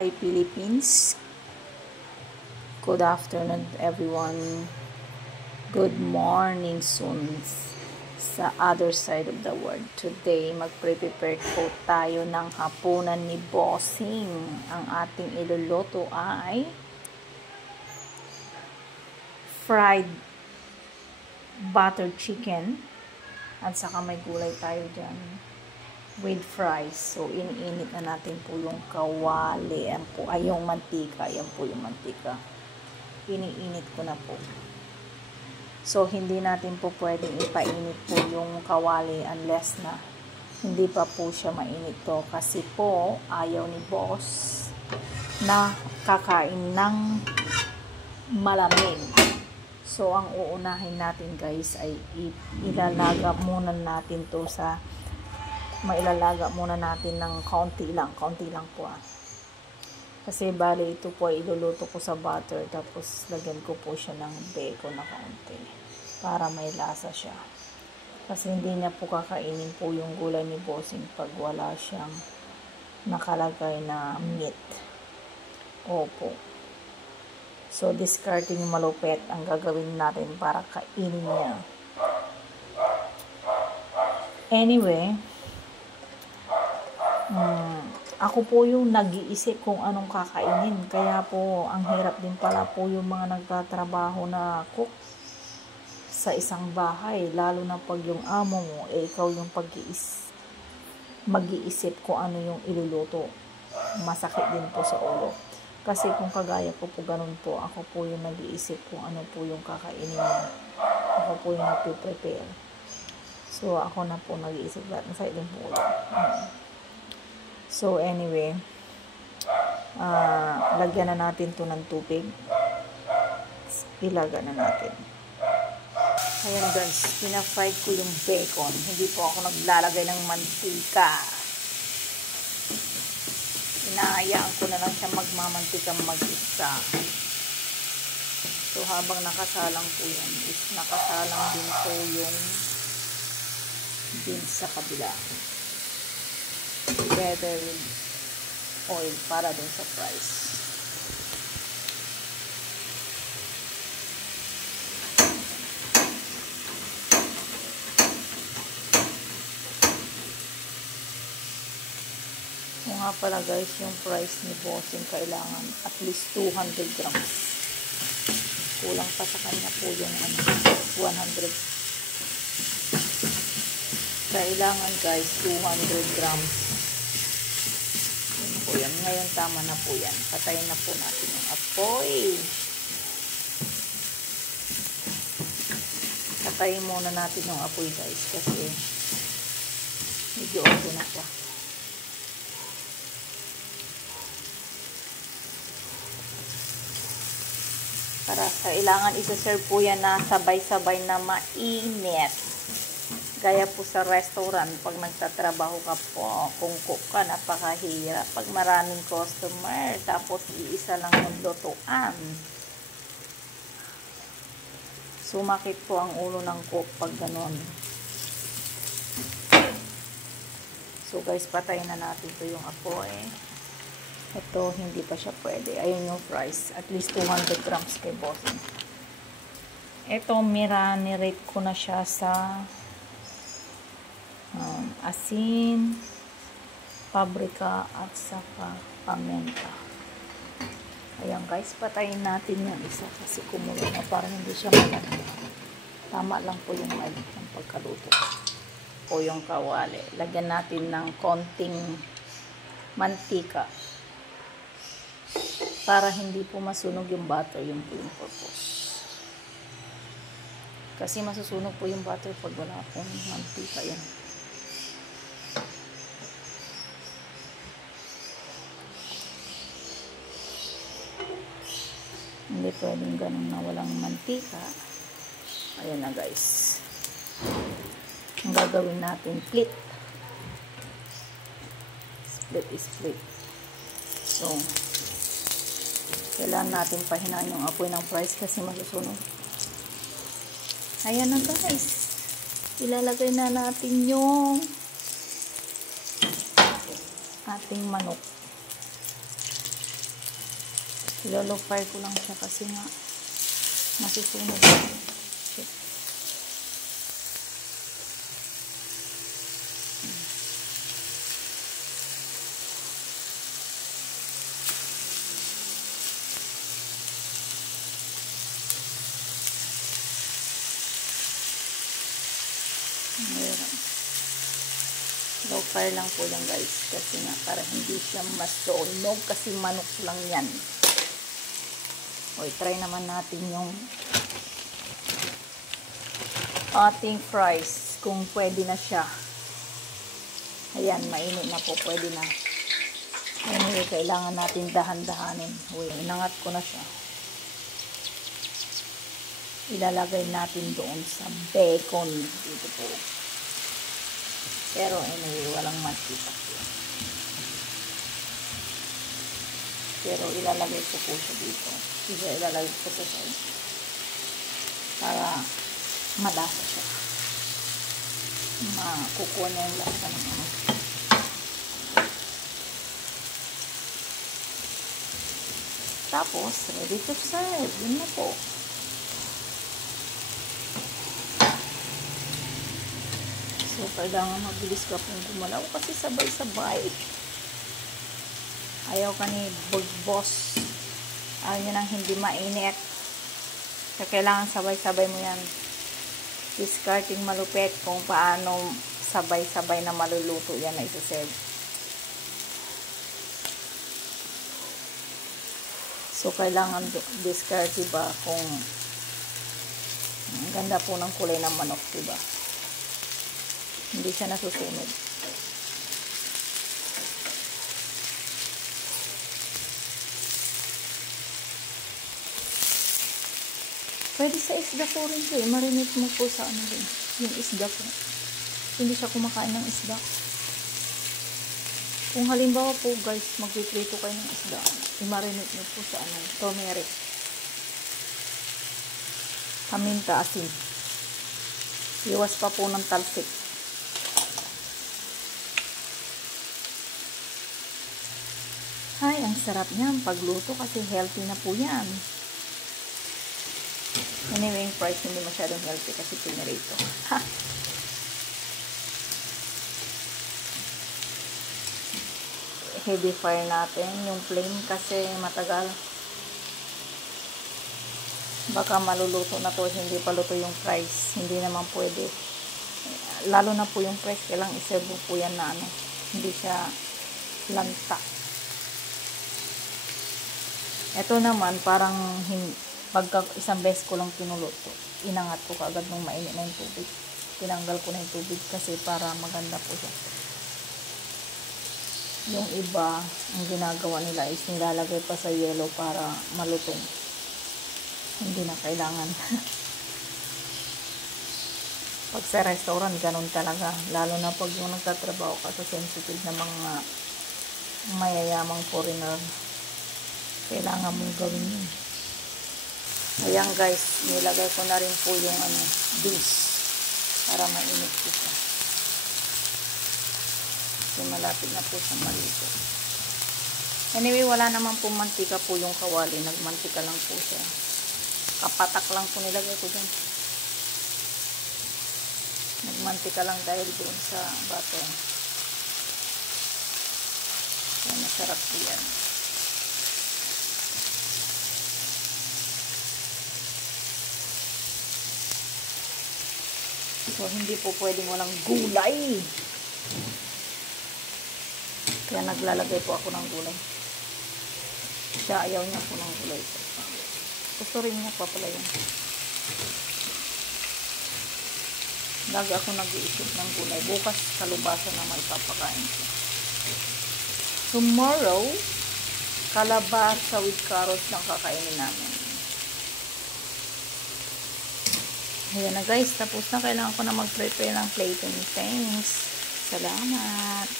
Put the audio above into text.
Hi Philippines, good afternoon everyone, good morning soon sa other side of the world. Today, mag-prepare po tayo ng hapunan ni Bossing. Ang ating iluluto ay fried buttered chicken at saka may gulay tayo dyan with fries. So, iniinit na natin po yung kawali. Ayan po, ay yung mantika. Ayan po yung mantika. Iniinit ko na po. So, hindi natin po pwedeng ipainit po yung kawali unless na hindi pa po siya mainit to. Kasi po, ayaw ni boss na kakain ng malamig. So, ang uunahin natin guys ay ilalaga muna natin to sa mailalaga muna natin ng konti lang po kasi bali ito po ay iluluto ko sa butter, tapos lagyan ko po siya ng bacon na konti para may lasa siya, kasi hindi niya po kakainin po yung gulay ni Bossing pag wala siyang nakalagay na meat. Opo, so discarding malupet ang gagawin natin para kainin niya. Anyway, ako po yung nag-iisip kung anong kakainin. Kaya po, ang hirap din pala po yung mga nagtatrabaho na cook sa isang bahay. Lalo na pag yung amo mo, ikaw yung mag-iisip kung ano yung iluluto. Masakit din po sa ulo. Kasi kung kagaya ko po, ganun po. Ako po yung nag-iisip kung ano po yung kakainin niya. Ako po yung nag-prepare. So, ako na po nag-iisip lahat. Masakit din po ulo. So, anyway, lagyan na natin to ng tubig. Ilaga na natin. Ayan guys, pinafry ko yung bacon. Hindi po ako naglalagay ng mantika. Inahayaan ko na lang siya magmamantika mag-isa. So, habang nakasalang po yan, nakasalang din po yung beans sa kabila. Together with oil para dun sa fries. So nga pala guys, yung fries ni Bossing kailangan at least 200 grams. Kulang pa sa kanya po yung 100. Kailangan guys 200 grams. Po yan. Ngayon tama na po yan. Patayin na po natin yung apoy. Patayin muna natin yung apoy guys kasi medyo okay na po. Para kailangan isa-serve po yan na sabay-sabay na mainit. Gaya po sa restaurant, pag nagtatrabaho ka po, kung cook ka, napakahirap. Pag maraming customer, tapos iisa lang yung lutuan. Sumakit po ang ulo ng cook pag ganon. So guys, patayin na natin ito yung apoy. Ito, hindi pa siya pwede. Ayun yung fries. At least 200 grams kay Bossing. Ito, miranirate ko na siya sa asin, paprika at saka paminta. Ayan guys, patayin natin yung isa kasi kumulo na para hindi siya malaki. Tama lang po yung mali ng pagkaluto o yung kawali. Lagyan natin ng konting mantika para hindi po masunog yung butter, yung po yung purpose. Kasi masusunog po yung butter pag wala pong mantika yan. Hindi pwedeng ganun na walang mantika. Ayan na guys. Ang gagawin natin, split. Split is split. So, kailangan natin pahinaan yung apoy ng fries kasi masusunog. Ayan na guys. Ilalagay na natin yung ating manok. Low fire ko lang siya kasi nga masusunog. Shit. Low fire lang po yan guys kasi nga para hindi siya masunog kasi manok lang yan. O try naman natin yung ating fries kung pwede na siya. Ayan, mainit na po, pwede na. Anyway, kailangan natin dahan-dahanin. Uy, inangat ko na siya. Ilalagay natin doon sa bacon dito po. Pero anyway, walang mantika. Pero ilalagay ko po siya dito. Ilalagay ko po siya para malasa siya. Makukuha na yung lasa ng ano. Tapos, ready to serve. Yun na po. So, kailangan mabilis ka pong gumalaw kasi sabay-sabay. Ayaw ka ni Big Boss. Ayaw nyo nang hindi mainit. So, kailangan sabay-sabay mo yan. Discarding malupit kung paano sabay-sabay na maluluto yan na isa-serve. So, kailangan discard, diba, kung ang ganda po ng kulay ng manok, diba? Hindi siya nasusunog. Pwede sa isda po rin siya. Marinate mo po sa ano din. Yung isda po. Hindi siya kumakain ng isda. Kung halimbawa po guys, magpiprito kayo ng isda, i-marinate mo po sa ano, turmeric. Paminta, asin. Iwas pa po ng talsik. Ay, ang sarap niyan pagluto kasi healthy na po yan. Anyway, yung price hindi masyadong healthy kasi pinarito. Ha! Heavy fire natin yung flame kasi matagal. Baka maluluto na to, hindi pa luto yung fries. Hindi naman pwede. Lalo na po yung fries, kailangang iserve po yan na ano. Hindi siya lanta. Ito naman parang pagka isang beses ko lang pinuluto, inangat ko kaagad nung mainit na yung tubig. Tinanggal ko na yung tubig kasi para maganda po siya. Yung iba, ang ginagawa nila is nilalagay pa sa yellow para malutong. Hindi na kailangan. Pag sa restaurant, ganun talaga. Lalo na pag yung nagtatrabaho ka sa sensitive na mga mayayamang foreigner, kailangan mong gawin yun. Ayan guys, nilagay ko na rin po yung ano, beans para mainit po siya. Kasi malapit na po sa malito. Anyway, wala naman po mantika po yung kawali. Nagmantika lang po siya. Kapatak lang po nilagay ko dyan. Nagmantika lang dahil doon sa butter. Kaya masarap po yan. So, hindi po pwedeng walang gulay. Kaya naglalagay po ako ng gulay. Siya ayaw niya po ng gulay. Gusto rin niya pa pala yun. Lagi ako nag-iisip ng gulay. Bukas kalubasa na may papakain ko. Tomorrow, kalabasa with carrots lang kakainin namin. Ayan na guys, tapos na. Kailangan ko na mag-prepare ng plating. Thanks. Salamat.